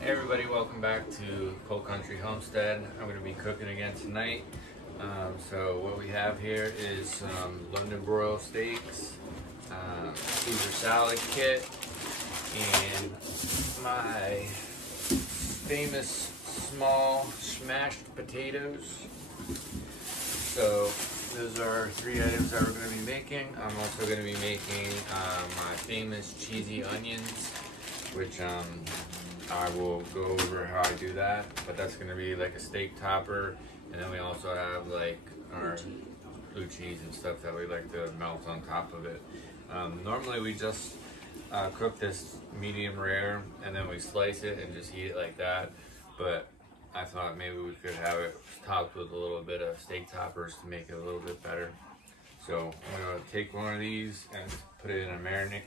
Hey everybody, welcome back to CoalCountryHomestead. I'm going to be cooking again tonight. So what we have here is some London broil steaks, Caesar salad kit, and my famous small smashed potatoes. So those are three items that we're going to be making. I'm also going to be making my famous cheesy onions, which I will go over how I do that, but that's going to be like a steak topper, and then we also have like our blue cheese and stuff that we like to melt on top of it. Normally we just cook this medium rare and then we slice it and just eat it like that, but I thought maybe we could have it topped with a little bit of steak toppers to make it a little bit better. So I'm going to take one of these and put it in a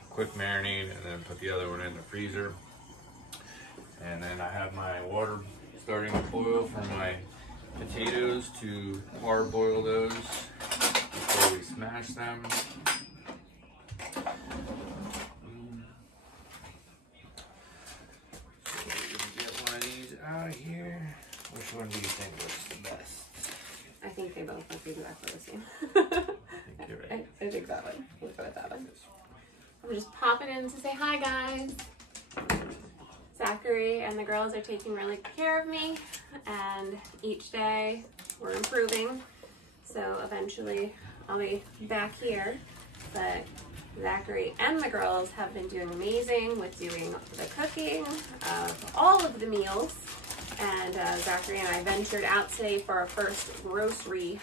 quick marinade, and then put the other one in the freezer. And then I have my water starting to boil for my potatoes to parboil those before we smash them. So we're gonna get one of these out of here. Which one do you think looks the best? I think they both look exactly the same. I think you're right. I think that one. We'll go with that one. I'm just popping in to say hi, guys. Zachary and the girls are taking really good care of me, and each day we're improving. So eventually I'll be back here, but Zachary and the girls have been doing amazing with doing the cooking of all of the meals. And Zachary and I ventured out today for our first grocery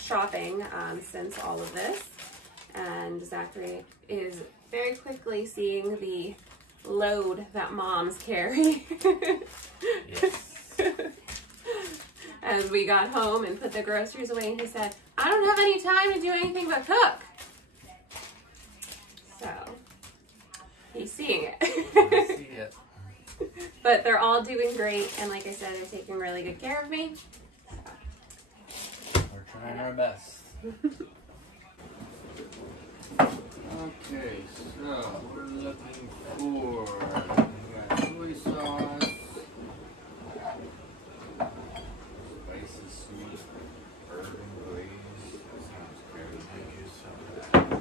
shopping since all of this. And Zachary is very quickly seeing the load that moms carry. Yes. As we got home and put the groceries away, and he said, I don't have any time to do anything but cook. So he's seeing it. I see it. But they're all doing great, and like I said, they're taking really good care of me. So. We're trying our best. Okay, so we're looking for soy sauce, spicy sweet, bourbon glaze. That sounds good. Maybe use some of that.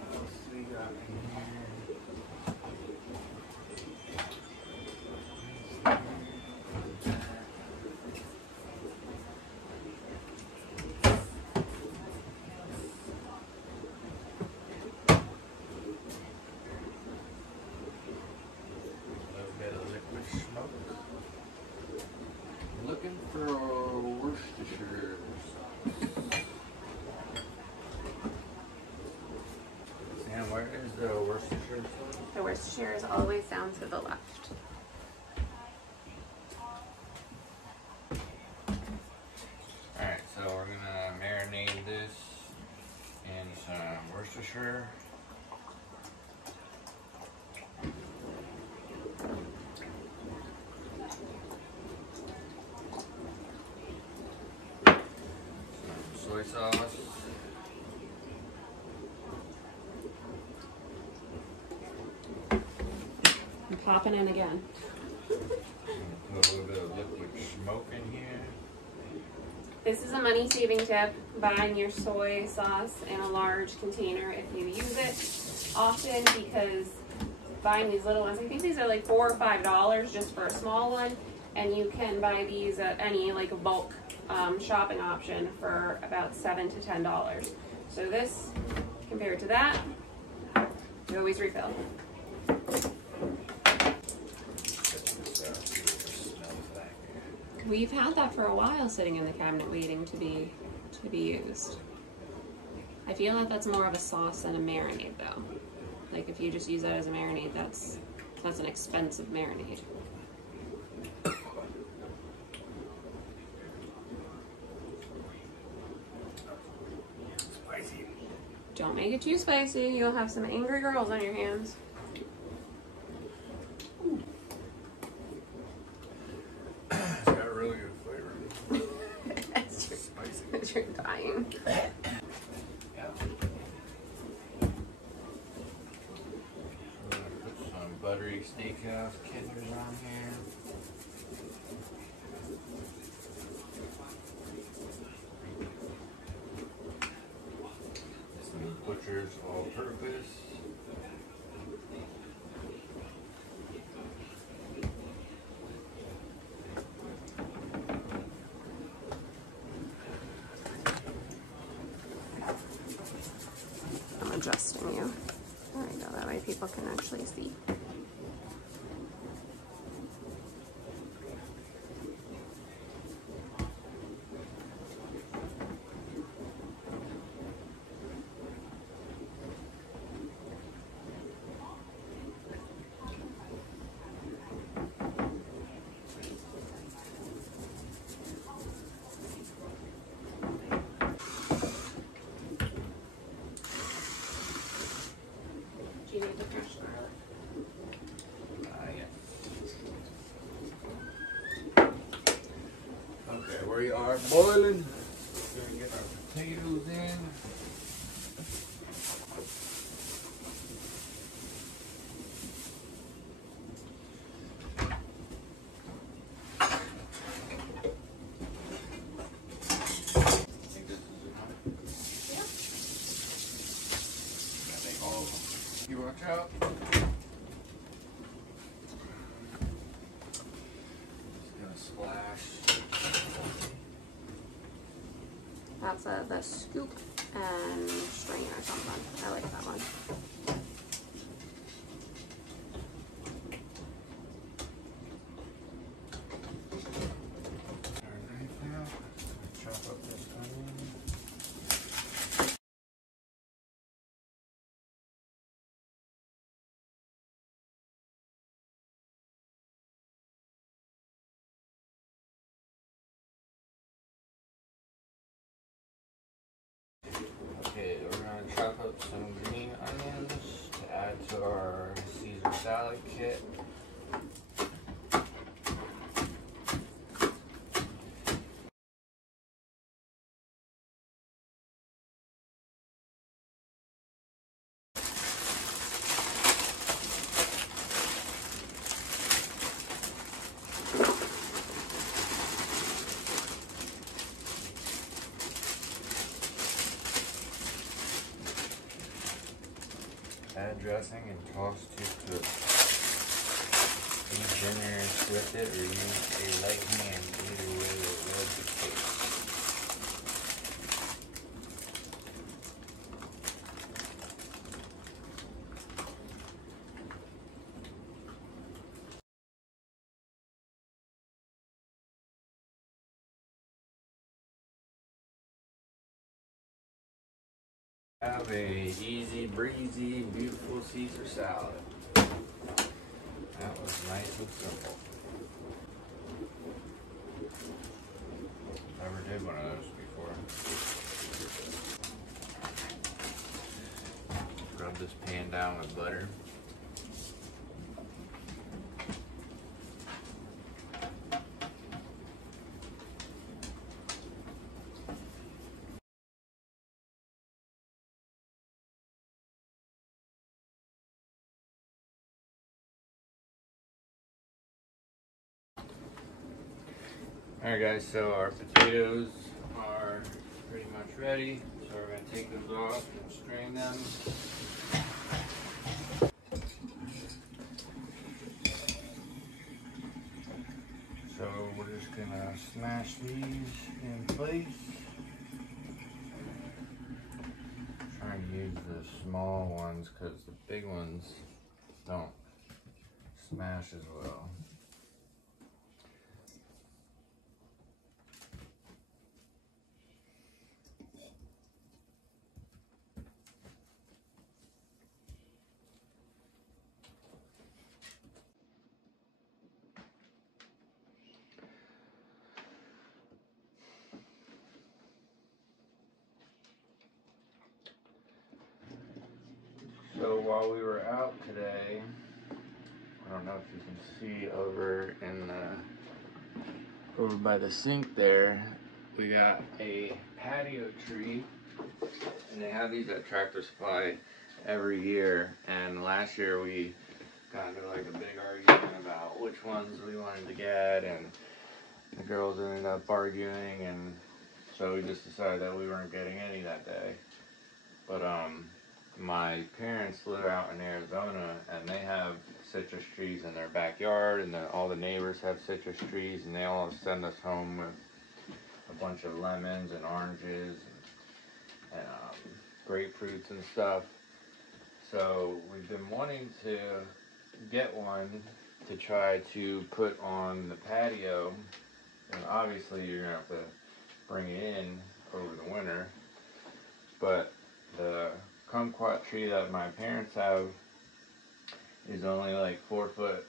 What else we got in here? Looking for Worcestershire sauce. Sam, where is the Worcestershire sauce? The Worcestershire is always down to the left. Alright, so we're gonna marinate this in some Worcestershire. Soy sauce. I'm popping in again. Put a little bit of liquid smoke in here. This is a money-saving tip, buying your soy sauce in a large container if you use it often, because buying these little ones, I think these are like $4 or $5 just for a small one, and you can buy these at any like bulk shopping option for about $7 to $10. So this, compared to that, you always refill. We've had that for a while sitting in the cabinet waiting to be used. I feel like that's more of a sauce than a marinade though. Like if you just use that as a marinade, that's an expensive marinade. Spicy. Don't make it too spicy. You'll have some angry girls on your hands. It's got really good flavor. As you're dying. Yeah. Put some buttery steak cows, kittens on here. Some butcher's all-purpose. I'm adjusting you. There we go, that way people can actually see. Do you need the fresh garlic? Yeah. Okay, we are boiling. We're gonna get our potatoes in. Think this is enough? Yep. Gotta make all of them. You watch out. Just gonna splash. That's the scoop and strainer or something. I like that one. Our knife now. Chop up this onion. Okay, we're gonna chop up some green onions to add to our Caesar salad kit. Add dressing and toss to cook. Be generous with it or use a light hand. Either way will rub the taste. Have a easy breezy, beautiful Caesar salad. That was nice and simple. Never did one of those before. Rub this pan down with butter. Alright guys, so our potatoes are pretty much ready. So we're going to take those off and strain them. So we're just going to smash these in place. Trying to use the small ones because the big ones don't smash as well. So while we were out today, I don't know if you can see over in the, over by the sink there, we got a patio tree, and they have these at Tractor Supply every year. And last year we kind of like a big argument about which ones we wanted to get, and the girls ended up arguing, and so we just decided that we weren't getting any that day. But my parents live out in Arizona, and they have citrus trees in their backyard, and all the neighbors have citrus trees, and they all send us home with a bunch of lemons and oranges and grapefruits and stuff. So we've been wanting to get one to try to put on the patio, and obviously you're gonna have to bring it in over the winter, but the kumquat tree that my parents have is only like 4 foot,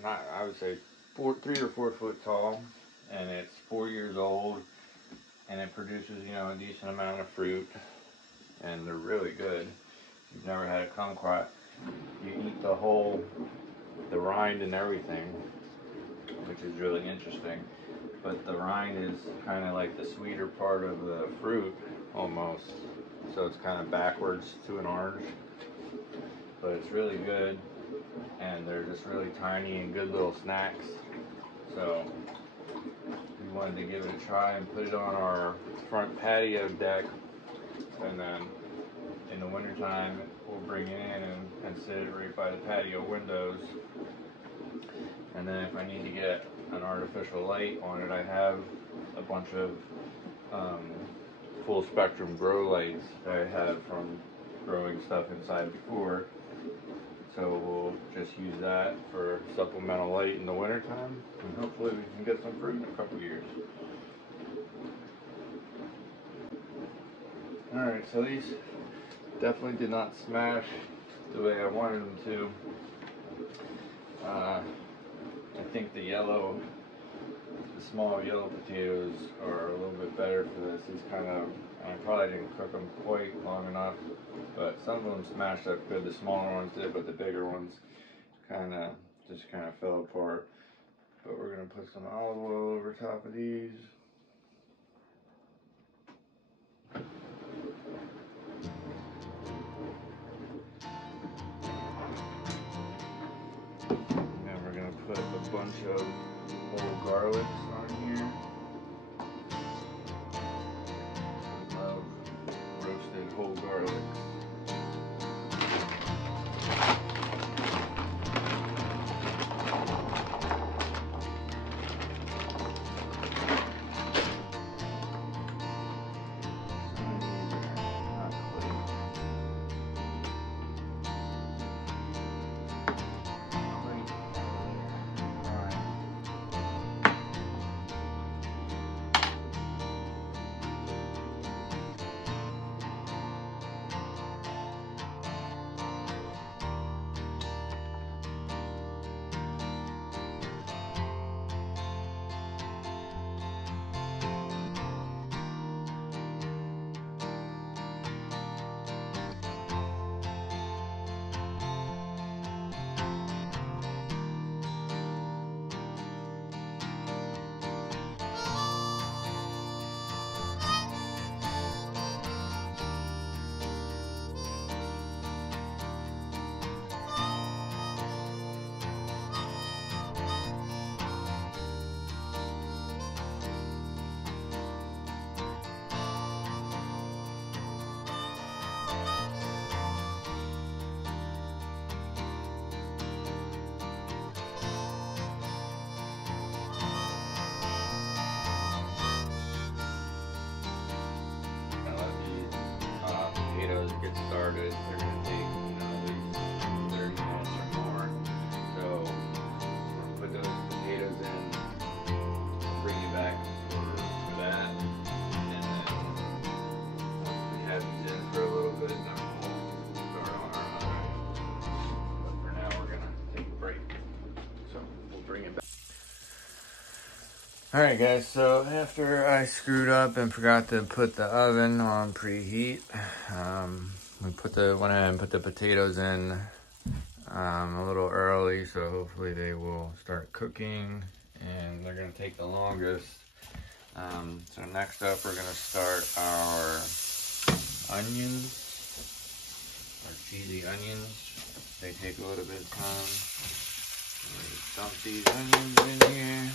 not, I would say 3 or 4 foot tall, and it's 4 years old, and it produces, you know, a decent amount of fruit, and they're really good. If you've never had a kumquat, you eat the rind and everything, which is really interesting, but the rind is kind of like the sweeter part of the fruit almost, so it's kind of backwards to an orange, but it's really good, and they're just really tiny and good little snacks. So we wanted to give it a try and put it on our front patio deck, and then in the wintertime we'll bring it in and sit it right by the patio windows. And then if I need to get an artificial light on it, I have a bunch of full spectrum grow lights that I had from growing stuff inside before. So we'll just use that for supplemental light in the wintertime, and hopefully we can get some fruit in a couple years. Alright, so these definitely did not smash the way I wanted them to. I think the small yellow potatoes are a little bit better for this. These kind of, I probably didn't cook them quite long enough, but some of them smashed up good. The smaller ones did, but the bigger ones just kind of fell apart. But we're gonna put some olive oil over top of these. And then we're gonna put a bunch of whole garlics on here. I love roasted whole garlics. Get started, they're going to take at least 30 minutes or more. So we'll put those potatoes in, I'll bring you back for that, and then we have these in for a little bit, and then we'll start on our other. But for now we're going to take a break, so we'll bring it back. Alright guys, so after I screwed up and forgot to put the oven on preheat, we went ahead and put the potatoes in a little early, so hopefully they will start cooking, and they're going to take the longest. So next up we're going to start our onions, our cheesy onions. They take a little bit of time. Dump these onions in here.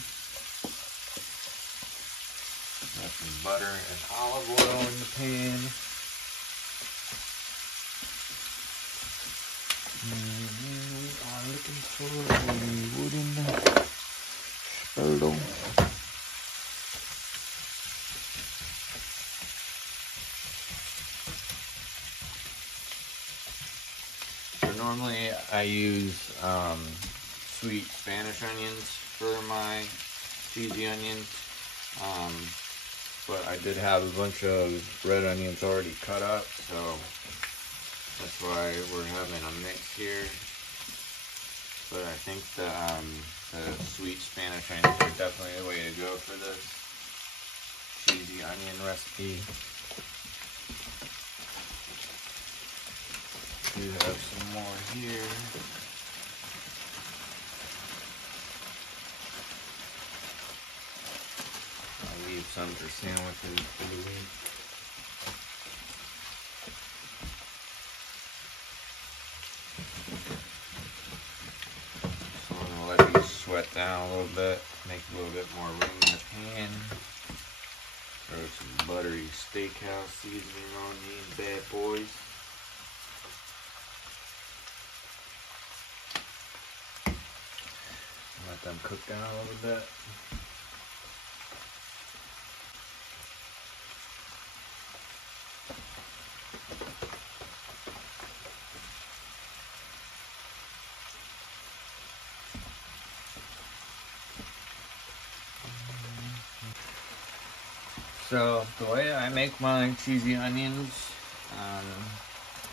Got some butter and olive oil in the pan. And we are looking for a wooden spurtle. So normally I use sweet Spanish onions for my cheesy onions. But I did have a bunch of red onions already cut up, so that's why we're having a mix here. But I think the sweet Spanish onions are definitely the way to go for this cheesy onion recipe. We have some more here. I'll leave some for sandwiches for the week. So I'm going to let these sweat down a little bit, make a little bit more room in the pan. Throw some buttery steakhouse seasoning on these bad boys. Let them cook down a little bit. So the way I make my cheesy onions,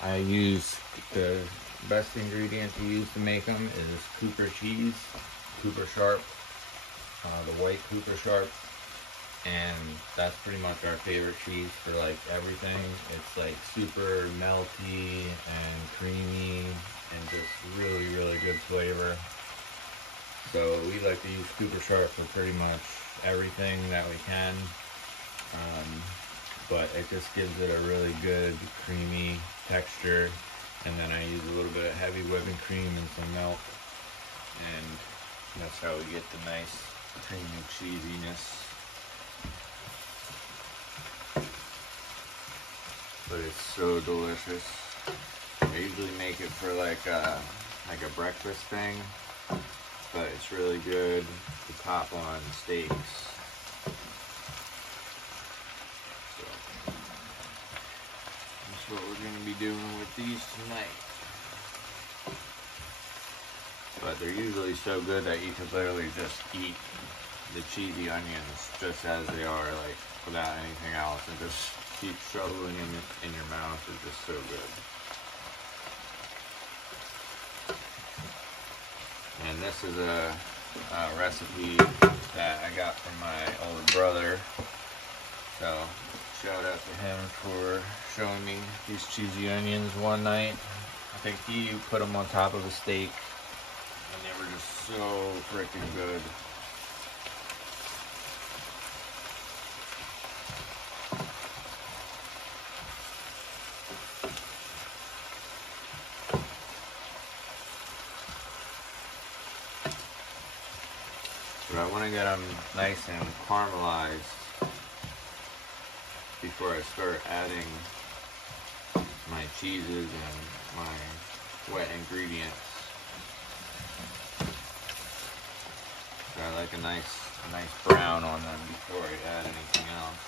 I use the best ingredient to use to make them is Cooper cheese, Cooper Sharp, the white Cooper Sharp, and that's pretty much our favorite cheese for like everything. It's like super melty and creamy and just really, really good flavor. So we like to use Cooper Sharp for pretty much everything that we can. But it just gives it a really good creamy texture, and then I use a little bit of heavy whipping cream and some milk, and that's how we get the nice creamy cheesiness. But it's so delicious. I usually make it for like a breakfast thing, but it's really good to top on steaks. What we're going to be doing with these tonight. But they're usually so good that you could literally just eat the cheesy onions just as they are, like without anything else, and just keep shoveling them in your mouth. They're just so good. And this is a recipe that I got from my older brother. So shout out to him for showing me these cheesy onions one night. I think he put them on top of a steak, and they were just so freaking good. But I want to get them nice and caramelized before I start adding my cheeses and my wet ingredients. So I like a nice brown on them before I add anything else.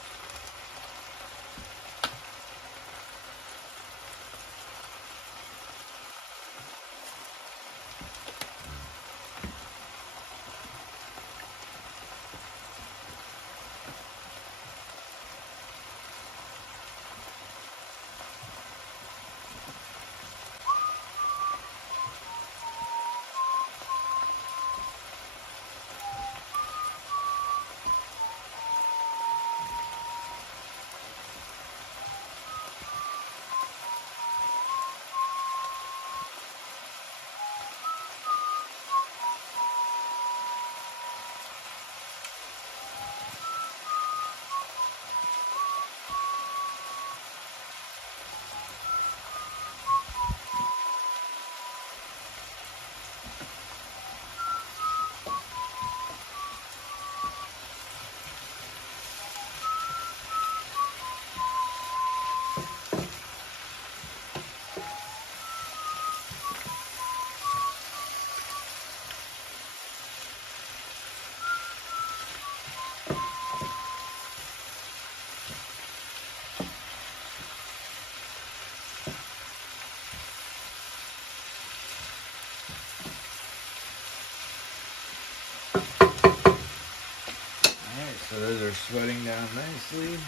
So those are sweating down nicely.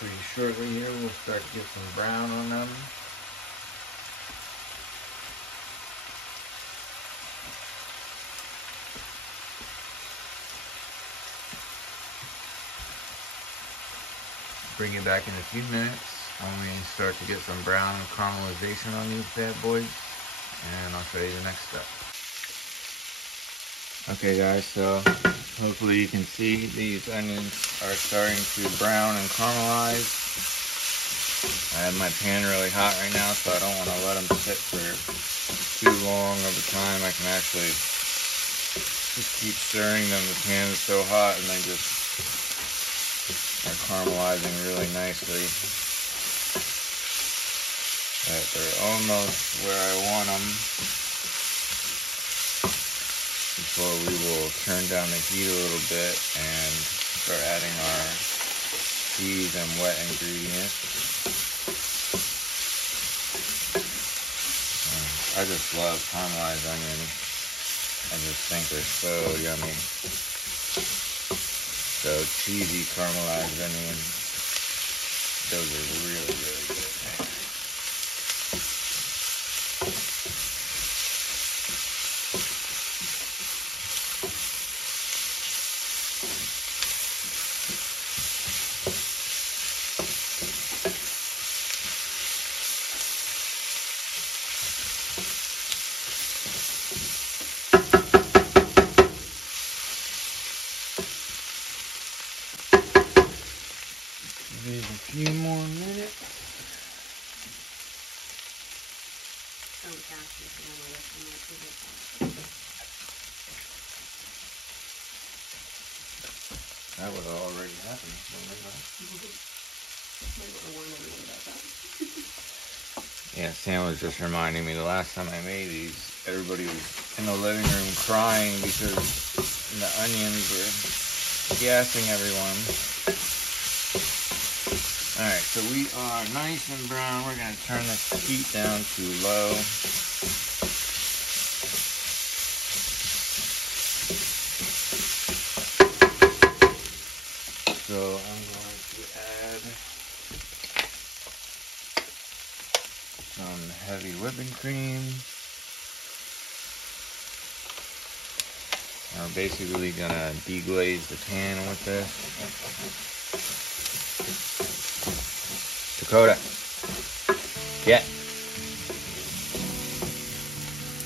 Pretty shortly here we'll start to get some brown on them. Bring it back in a few minutes when we start to get some brown caramelization on these bad boys, and I'll show you the next step. Okay guys, so hopefully you can see these onions are starting to brown and caramelize. I have my pan really hot right now, so I don't want to let them sit for too long of a time. I can actually just keep stirring them. The pan is so hot and they just are caramelizing really nicely. But they're almost where I want them before we will turn down the heat a little bit and start adding our cheese and wet ingredients. I just love caramelized onions. I just think they're so yummy. So cheesy caramelized onions, those are really, really good. There's a few more minutes. That would have already happened. Yeah, Sam was just reminding me the last time I made these, everybody was in the living room crying because the onions were gassing everyone. Alright, so we are nice and brown. We're going to turn the heat down to low. So I'm going to add some heavy whipping cream. We're basically going to deglaze the pan with this. Dakota, get.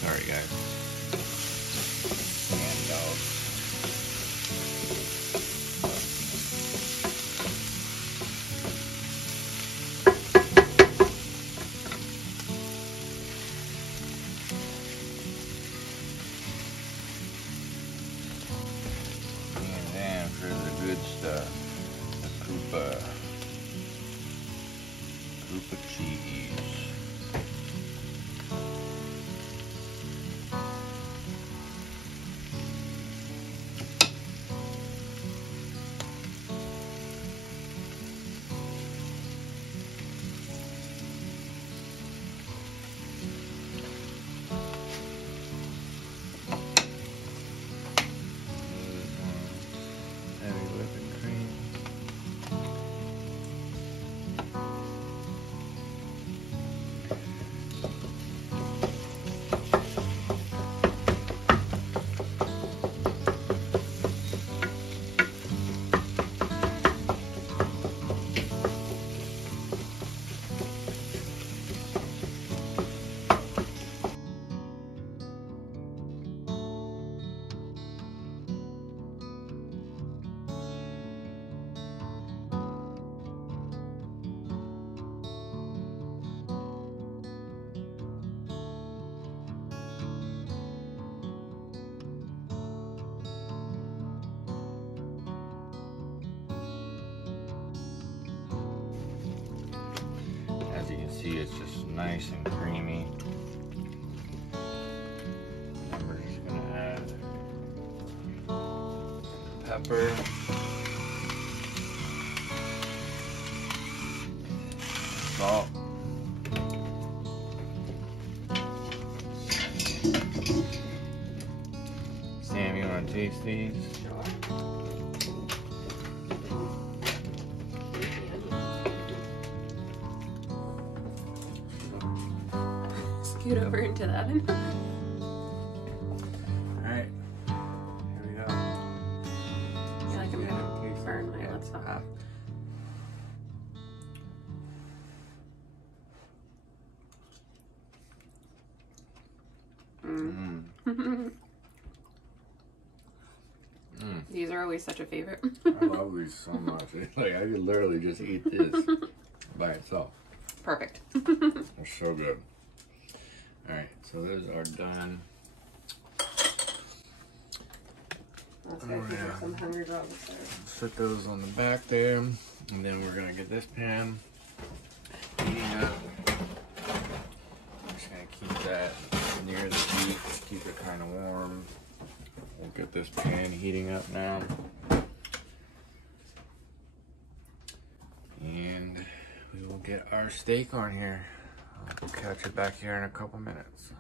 Sorry guys. And dog. And then for the good stuff, the Koopa cheese. Heavy whipping cream. As you can see, it's just nice and creamy. And we're just going to add pepper, salt, Sam, you want to taste? taste these? Sure. Scoot over into the oven. Alright, here we go. I feel like I'm gonna burn my lips off. These are always such a favorite. I love these so much. Like, I could literally just eat this by itself. Perfect. They're so good. Alright, so those are done. Let's go for some hungry dogs. Set those on the back there, and then we're gonna get this pan heating up. I'm just gonna keep that near the heat, keep it kind of warm. We'll get this pan heating up now. And we will get our steak on here. I'll catch it back here in a couple minutes.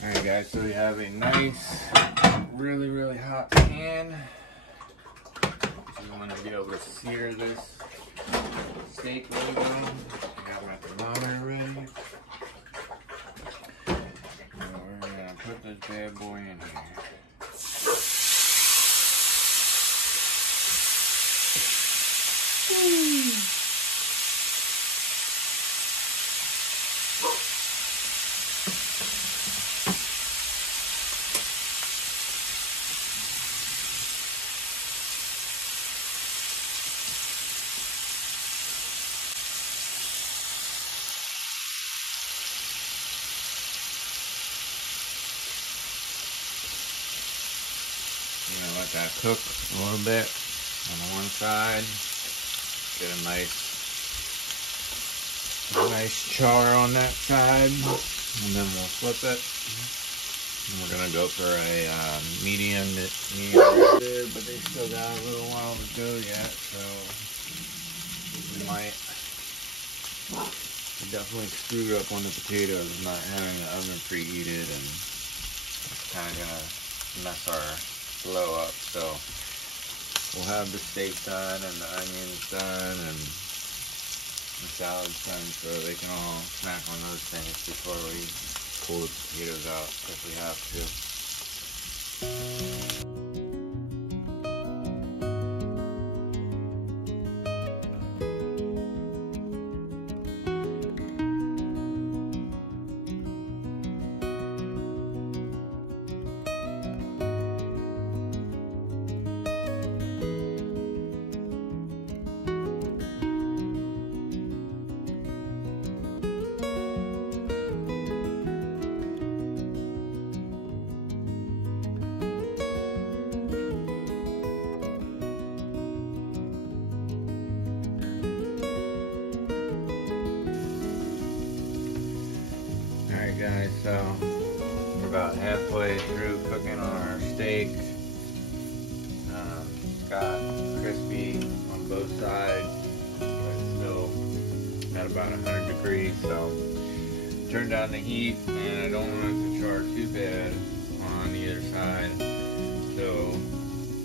Alright guys, so we have a nice, really hot pan. You want to be able to sear this steak really well. I got my thermometer ready. We're going to put this bad boy in here. Let that cook a little bit on the one side. Get a nice char on that side, and then we'll flip it. And we're gonna go for a medium there, but they still got a little while to go yet, so we definitely screwed up on the potatoes, not having the oven preheated, and it's kind of gonna mess our flow up. So we'll have the steak done and the onions done and the salads done, so they can all snack on those things before we pull the potatoes out if we have to. Alright guys, so we're about halfway through cooking on our steak. It's got crispy on both sides, but still at about 100 degrees, so turn down the heat, and I don't want it to char too bad on either side, so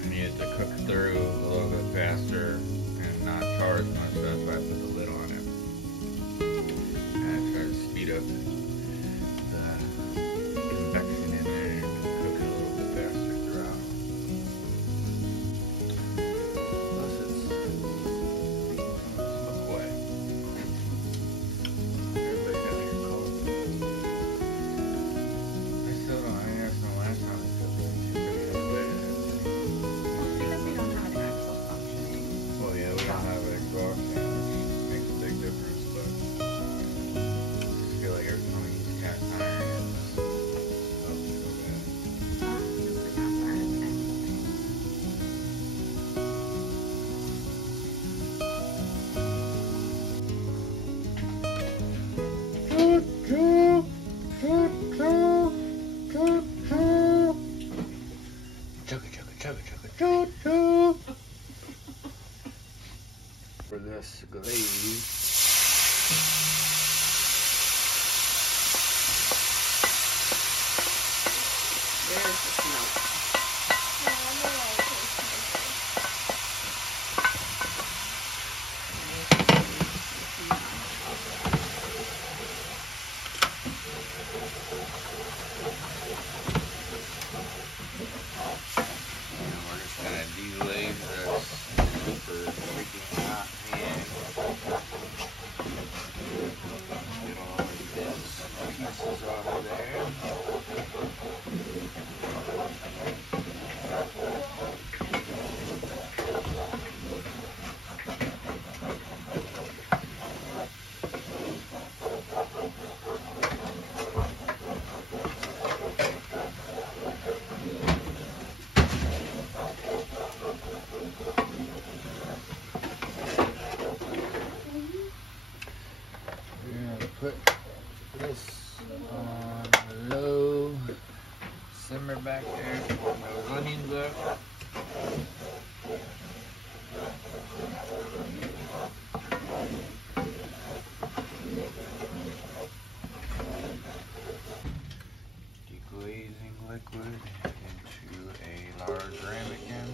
I need it to cook through a little bit faster and not char as much, so that's why I put the lid on it. And I try to speed up convection in there and cook it a little bit faster throughout. Plus it's smoke away. Everybody got your cold. I still don't, I asked them last time because we should have been Because we don't have an actual functioning. well, yeah, we don't have an exhaust fan, which makes a big difference, but I just feel like every time we use cast iron, it smells so bad. Just the cast iron is actually. For this glaze, There's the smell. timer back there. Warm those onions up. Deglazing liquid into a large ramekin.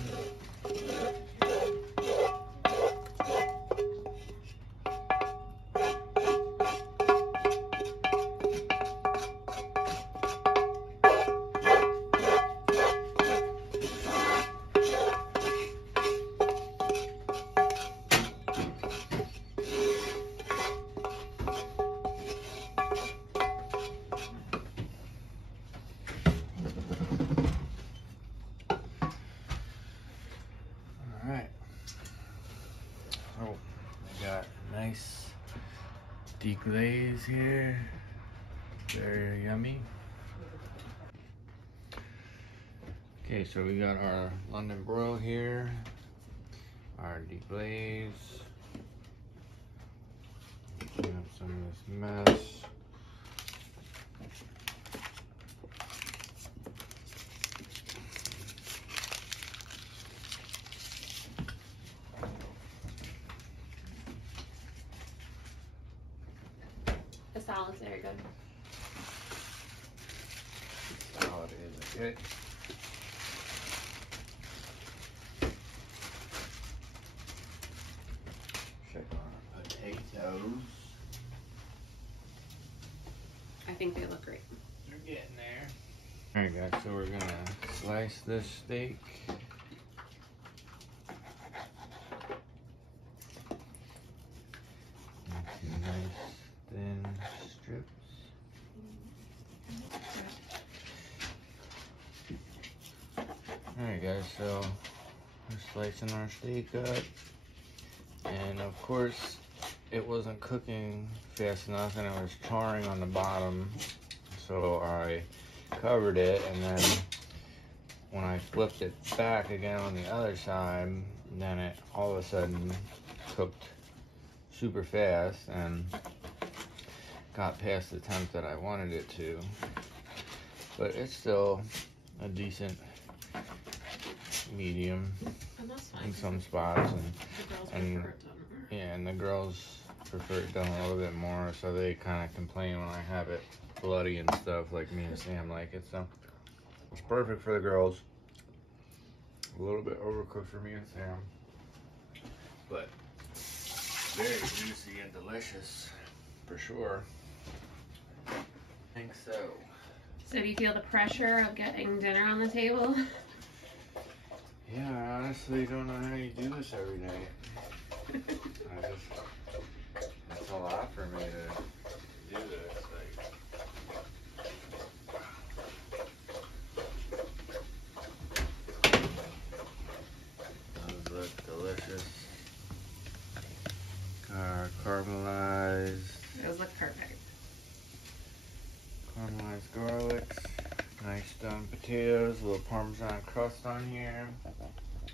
Alright, so I got nice deglaze here, very yummy. Okay, so we got our London broil here, our deglaze, clean up some of this mess. The salad's very good. Salad is good. Check our potatoes. I think they look great. They're getting there. Alright guys, so we're gonna slice this steak. Into nice thin strips. Alright guys, so we're slicing our steak up. And of course, it wasn't cooking fast enough and it was charring on the bottom. So I covered it, and then when I flipped it back again on the other side, then it all of a sudden cooked super fast and got past the temp that I wanted it to. But it's still a decent medium And that's fine. in some spots, and The girls prefer it done. yeah, and the girls prefer it done a little bit more, so they kind of complain when I have it bloody and stuff, like me and Sam like it. So it's perfect for the girls. A little bit overcooked for me and Sam, but very juicy and delicious for sure. I think so. So do you feel the pressure of getting dinner on the table? Yeah, I honestly don't know how you do this every day. It's a lot for me to do this. Those look delicious. Caramelized. Those look perfect. Caramelized garlics. Nice done potatoes. A little Parmesan crust on here.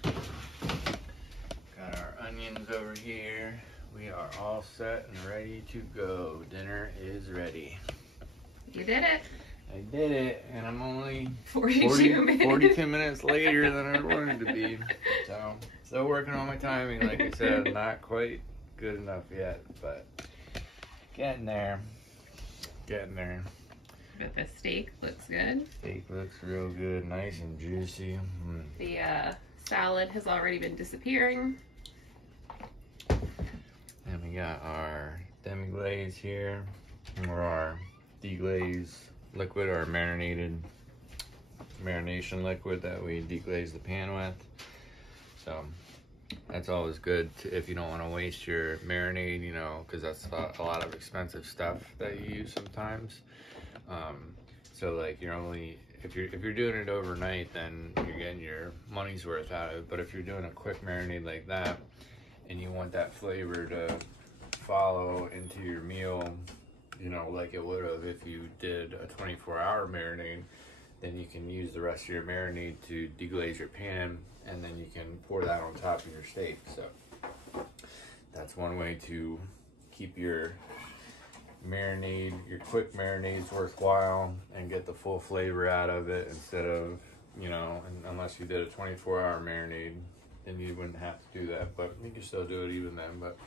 Got our onions over here. We are all set and ready to go. Dinner is ready. You did it. I did it, and I'm only 42 minutes. 42 minutes later than I wanted to be. So, still working on my timing, like I said. Not quite good enough yet, but getting there. Getting there. But the steak looks good. Steak looks real good, nice and juicy. The salad has already been disappearing. And we got our demi-glaze here, or our deglaze liquid, or marination liquid that we deglaze the pan with. So that's always good if you don't want to waste your marinade, you know, because that's a lot of expensive stuff that you use sometimes. So like you're only, if you're doing it overnight, then you're getting your money's worth out of it. But if you're doing a quick marinade like that, and you want that flavor to follow into your meal, you know, like it would have if you did a 24-hour marinade, then you can use the rest of your marinade to deglaze your pan, and then you can pour that on top of your steak. So that's one way to keep your marinade, your quick marinade's worthwhile and get the full flavor out of it instead of, you know, unless you did a 24-hour marinade, then you wouldn't have to do that, but you can still do it even then. But